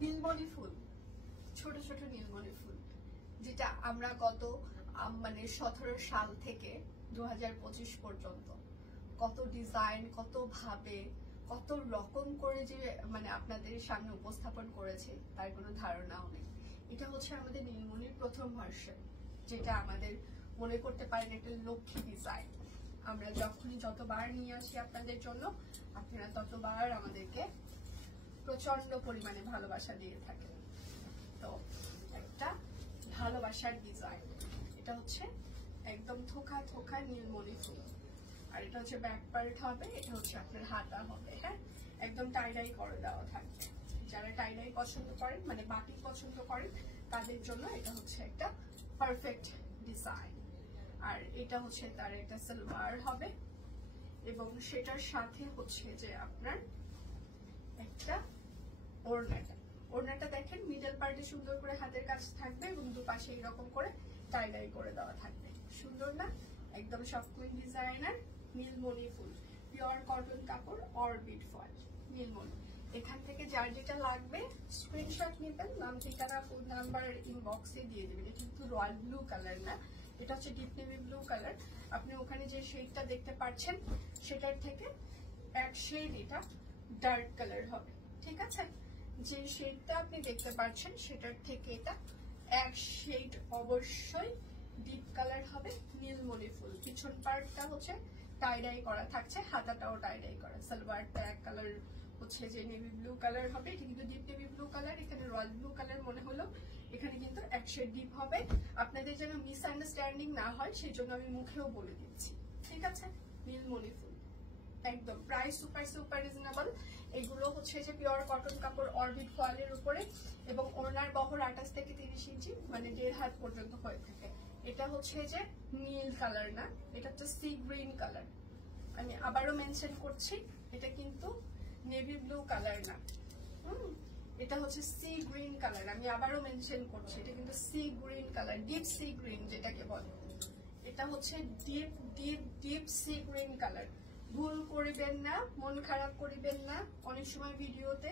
নীলমণি ফুল, ছোট ছোট নীলমণি ফুল, যেটা আমরা গত মানে 17 সাল থেকে 2025 পর্যন্ত কত ডিজাইন, কত ভাবে, কত রকম করে যে মানে আপনাদের সামনে উপস্থাপন করেছে তার কোনো ধারণাও নেই। এটা হচ্ছে আমাদের নীলমণির প্রথম ভার্সন, যেটা আমাদের মনে করতে পারেন একটা লক্ষ্মী ডিজাইন। আমরা যখনই যতবার নিয়ে আসি আপনাদের জন্য, আপনারা ততবার আমাদেরকে প্রচন্ড পরিমাণে ভালোবাসা দিয়ে থাকেন। তো একটা ভালোবাসার ডিজাইন, এটা হচ্ছে একদম থোকা থোকা নীলমণি ফুল, আর এটা হচ্ছে ব্যাক পার্ট হবে, এটা হচ্ছে আপনার হাতা হবে। হ্যাঁ, একদম টাইডাই করে দেওয়া থাকবে। যারা টাইডাই পছন্দ করেন, মানে বাটিক পছন্দ করেন, তাদের জন্য এটা হচ্ছে একটা পারফেক্ট ডিজাইন। আর এটা হচ্ছে তার একটা সালোয়ার হবে, এবং সেটার সাথে হচ্ছে যে আপনার একটা ওড়নাটা দেখেন মিডল পার্টে সুন্দর করে হাতের কাজ থাকবে, এবং দুপাশে এরকম করে টাইডাই করে দেওয়া থাকবে। সুন্দর না? একদম সফট কুইন ডিজাইনার নীলমণি ফুল, পিওর কটন কাপড়, অরবিট ফয়েল, নীলমণি। এখান থেকে যার যেটা লাগবে স্ক্রিনশট নেবেন, নাম ঠিকানা ফোন নাম্বার ইনবক্সে দিয়ে দেবেন। এটা কিন্তু রয়্যাল ব্লু কালার না, এটা হচ্ছে ডিপ নেভি ব্লু কালার। আপনি ওখানে যে শেডটা দেখতে পাচ্ছেন সেটার থেকে এক শেড এটা ডার্ক কালার হবে। ঠিক আছে, যে শেডটা আপনি দেখতে পাচ্ছেন সেটার থেকে এটা এক শেড অবশ্যই ডিপ কালার হবে নীলমণি ফুল। পিছন পার্টটা হচ্ছে টাইডাই করা থাকছে, হাতাটাও টাইডাই করা। সালোয়ারটা এক কালার হচ্ছে যে নেভি ব্লু কালার হবে, এটা কিন্তু ডিপ নেভি ব্লু কালার, এখানে রয়্যাল ব্লু কালার মনে হলো, এখানে কিন্তু এক শেড ডিপ হবে। আপনাদের যেন মিসআন্ডারস্ট্যান্ডিং না হয় সেই জন্য আমি মুখেও বলে দিচ্ছি। ঠিক আছে, নীলমণি ফুল একদম প্রাইস সুপার সুপার রিজনেবল। এগুলো হচ্ছে যে পিওর কটন কাপড়, অরবিট ফয়েলের উপরে, এবং ওড়নার বহর 28 থেকে 30 ইঞ্চি, মানে 1.5 হাত পর্যন্ত হয়ে থাকে। এটা হচ্ছে যে নীল কালার না, এটা হচ্ছে সি গ্রিন কালার। আমি আবারও মেনশন করছি, এটা কিন্তু নেভি ব্লু কালার না, এটা হচ্ছে সি গ্রিন কালার। আমি আবারও মেনশন করছি, এটা কিন্তু sea green colour, deep sea green যেটাকে বলে। এটা হচ্ছে deep deep deep sea green colour. ভুল করিবেন না, মন খারাপ করিবেন না। অনেক সময় ভিডিওতে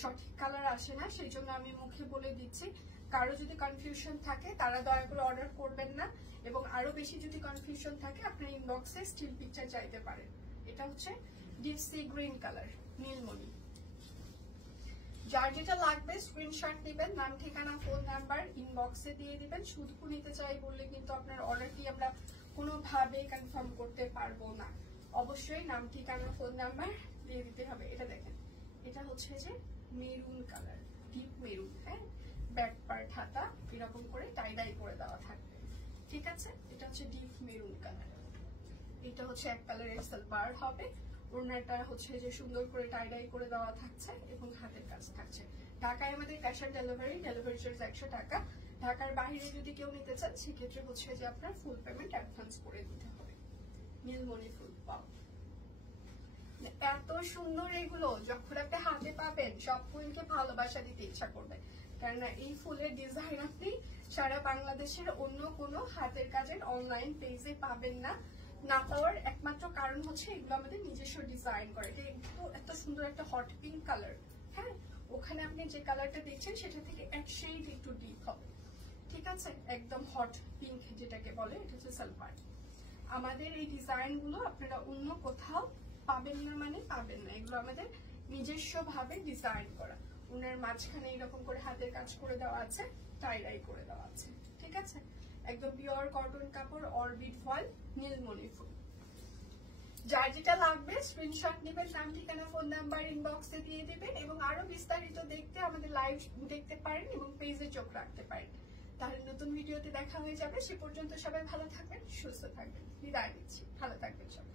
সঠিক কালার আসে না, সেই জন্য আমি মুখে বলে দিচ্ছি। কারো যদি কনফিউশন থাকে তারা দয়া করে অর্ডার করবেন না, এবং আরো বেশি যদি কনফিউশন থাকে আপনার ইনবক্সে স্টিল পিকচার চাইতে পারেন। এটা হচ্ছে ডিপ সি গ্রিন কালার নীলমণি। যার যেটা লাগবে স্ক্রিনশট নেবেন, নাম ঠিকানা ফোন নাম্বার ইনবক্সে দিয়ে দিবেন। শুধু নিতে চাই বললে কিন্তু আপনার অর্ডারটি আমরা কোনোভাবেই কনফার্ম করতে পারবো না। অবশ্যই নাম ঠিকানা ফোন নাম্বার দিয়ে দিতে হবে। এটা দেখেন, এটা হচ্ছে যে মেরুন কালার, ডিপ মেরুন। হ্যাঁ, ব্যাক পার্ট হাতা এরকম করে টাইডাই করে দেওয়া থাকবে। ঠিক আছে, এটা হচ্ছে ডিপ মেরুন কালার। এটা হচ্ছে এক কালারের সালোয়ার হবে, ওড়নাটা হচ্ছে যে সুন্দর করে টাইডাই করে দেওয়া থাকছে, এবং হাতের কাজ থাকছে। ঢাকায় আমাদের ক্যাশ অন ডেলিভারি চার্জ 100 টাকা। ঢাকার বাইরে যদি কেউ নিতে চান সেক্ষেত্রে হচ্ছে যে আপনার ফুল পেমেন্ট অ্যাডভান্স করে দিতে হবে। নীলমণি ফুল পাও, এত সুন্দর এগুলো যখন আপনি হাতে পাবেন সব ফুলকে ভালোবাসা দিতে ইচ্ছা করবে। কেননা এই ফুলের ডিজাইন আপনি সারা বাংলাদেশের অন্য কোনো হাতের কাজের অনলাইন পেজে পাবেন না। না পাওয়ার একমাত্র কারণ হচ্ছে এগুলো আমাদের নিজস্ব ডিজাইন করে। এটা এত সুন্দর একটা হট পিঙ্ক কালার। হ্যাঁ, ওখানে আপনি যে কালারটা দেখছেন সেটা থেকে এক শেড একটু ডিপ হবে। ঠিক আছে, একদম হট পিঙ্ক যেটাকে বলে। এটা হচ্ছে সালোয়ার। আমাদের এই ডিজাইন গুলো আপনারা অন্য কোথাও পাবেন না, মানে পাবেন না। এগুলো আমাদের নিজস্ব ভাবে ডিজাইন করা। ওনার মাঝখানে এরকম করে হাতের কাজ করে দেওয়া আছে, টাইডাই করে দেওয়া আছে। ঠিক আছে, একদম পিওর কটন কাপড়, অরবিট ফয়েল, নীলমণি ফুল। যার যেটা লাগবে স্ক্রিনশট নেবেন, নাম ঠিকানা ফোন নাম্বার ইনবক্সে দিয়ে দিবেন, এবং আরো বিস্তারিত দেখতে আমাদের লাইভ দেখতে পারেন এবং পেজে চোখ রাখতে পারেন। তাহলে নতুন ভিডিওতে দেখা হয়ে যাবে। সে পর্যন্ত সবাই ভালো থাকবেন, সুস্থ থাকবেন। বিদায় দিচ্ছি, ভালো থাকবেন সবাই।